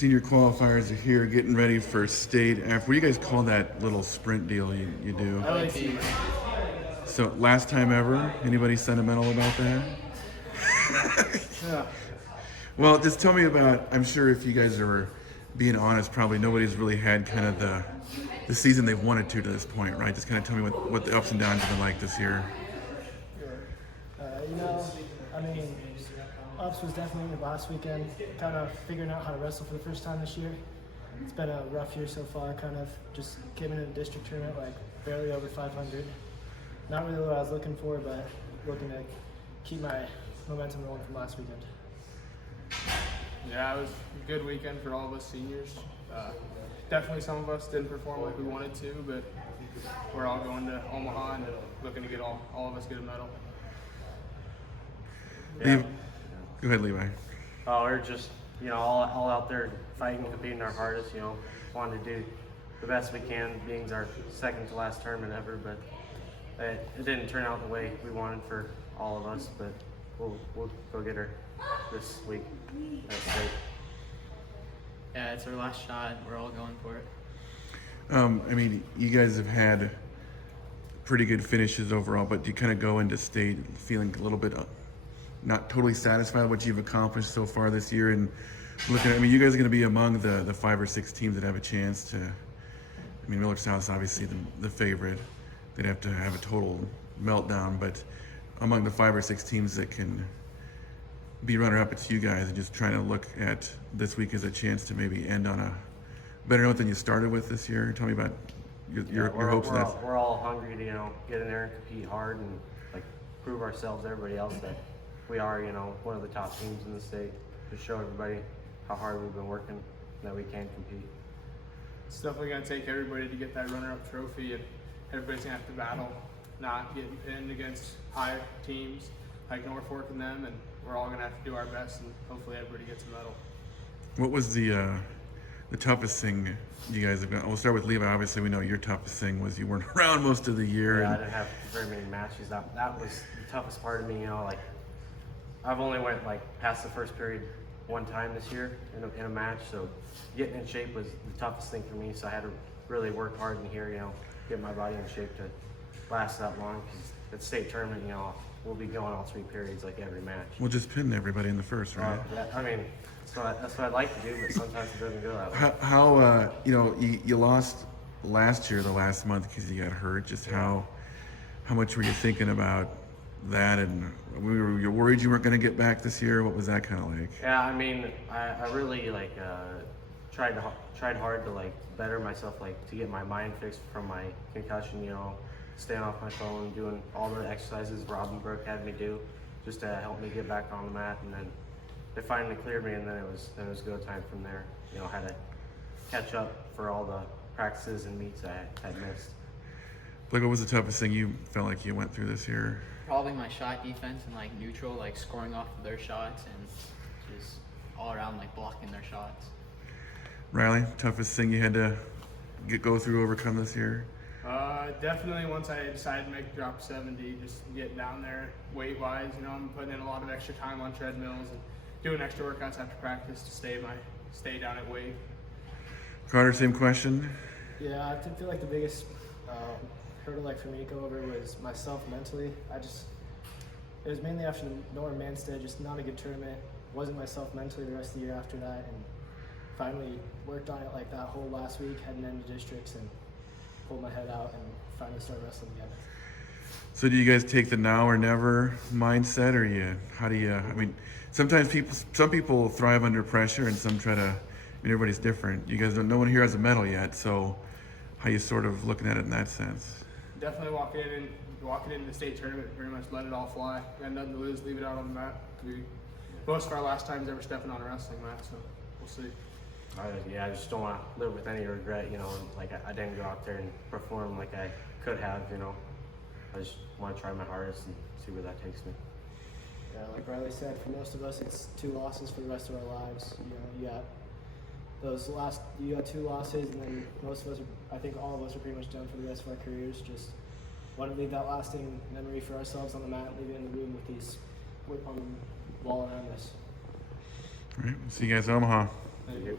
Senior qualifiers are here, getting ready for state. What do you guys call that little sprint deal you do? So last time ever, anybody sentimental about that? Yeah. Well, just tell me about. I'm sure if you guys are being honest, probably nobody's really had kind of the season they've wanted to this point, right? Just kind of tell me what the ups and downs have been like this year. I mean, ups was definitely last weekend, kind of figuring out how to wrestle for the first time this year. It's been a rough year so far, kind of just came into the district tournament like barely over 500. Not really what I was looking for, but looking to keep my momentum rolling from last weekend. Yeah, it was a good weekend for all of us seniors. Definitely some of us didn't perform like we wanted to, but we're all going to Omaha and looking to get all of us get a medal. Yeah. Go ahead, Levi. We're just, all out there fighting, competing our hardest, wanting to do the best we can, being our second to last tournament ever, but it didn't turn out the way we wanted for all of us, but we'll go get her this week at state. Yeah, it's our last shot. We're all going for it. I mean, you guys have had pretty good finishes overall, but do you kind of go into state feeling a little bit not totally satisfied with what you've accomplished so far this year? And looking at, you guys are going to be among the 5 or 6 teams that have a chance to. Miller South's obviously the favorite. They'd have to have a total meltdown, but among the 5 or 6 teams that can be runner-up, it's you guys, and just trying to look at this week as a chance to maybe end on a better note than you started with this year. Tell me about your hopes. We're all hungry to get in there and compete hard and prove ourselves to everybody else that we are one of the top teams in the state, to show everybody how hard we've been working and that we can compete. It's definitely going to take everybody to get that runner-up trophy, and everybody's going to have to battle, not getting pinned against high teams like Norfolk and them, and we're all going to have to do our best, and hopefully everybody gets a medal. What was the toughest thing you guys have got? We'll start with Levi. Obviously, we know your toughest thing was you weren't around most of the year. Yeah, I didn't have very many matches. That was the toughest part of me. I've only went past the first period one time this year in a match, so getting in shape was the toughest thing for me. So I had to really work hard in here, get my body in shape to last that long. Because at state tournament, we'll be going all 3 periods every match. We'll just pin everybody in the first, right? That's what I'd like to do, but sometimes it doesn't go that way. How you lost last year, the last month, because you got hurt. Just how much were you thinking about that, and you're worried you weren't going to get back this year? What was that kind of like? Yeah, I really tried hard to better myself, to get my mind fixed from my concussion. Staying off my phone, doing all the exercises Robin Brooke had me do, just to help me get back on the mat. And then it finally cleared me, and then it was go time from there. I had to catch up for all the practices and meets I had missed. What was the toughest thing you felt like you went through this year? Probably my shot defense and neutral, scoring off of their shots and just all around blocking their shots. Rylee, toughest thing you had to go through, overcome this year? Definitely once I decided to make the drop 70, just getting down there weight-wise. I'm putting in a lot of extra time on treadmills and doing extra workouts after practice to stay down at weight. Carter, same question. Yeah, I feel like the biggest hurdle for me to go over was myself mentally. It was mainly after the Northern Manstead, just not a good tournament. Wasn't myself mentally the rest of the year after that, and finally worked on it that whole last week, heading into districts, and pulled my head out and finally started wrestling again. So do you guys take the now or never mindset, or how do you, sometimes some people thrive under pressure and some try to, everybody's different. You guys no one here has a medal yet, so how you sort of looking at it in that sense? Definitely walking into the state tournament, pretty much let it all fly. Got nothing to lose, leave it out on the mat. Most of our last times ever stepping on a wrestling mat, so we'll see. I just don't want to live with any regret, and I didn't go out there and perform like I could have, I just want to try my hardest and see where that takes me. Yeah, like Rylee said, for most of us, it's 2 losses for the rest of our lives. You got 2 losses, and then most of us, I think all of us are pretty much done for the rest of our careers. Just want to leave that lasting memory for ourselves on the mat, leave it in the room with these on the wall around us. All right, we'll see you guys in Omaha. Thank you.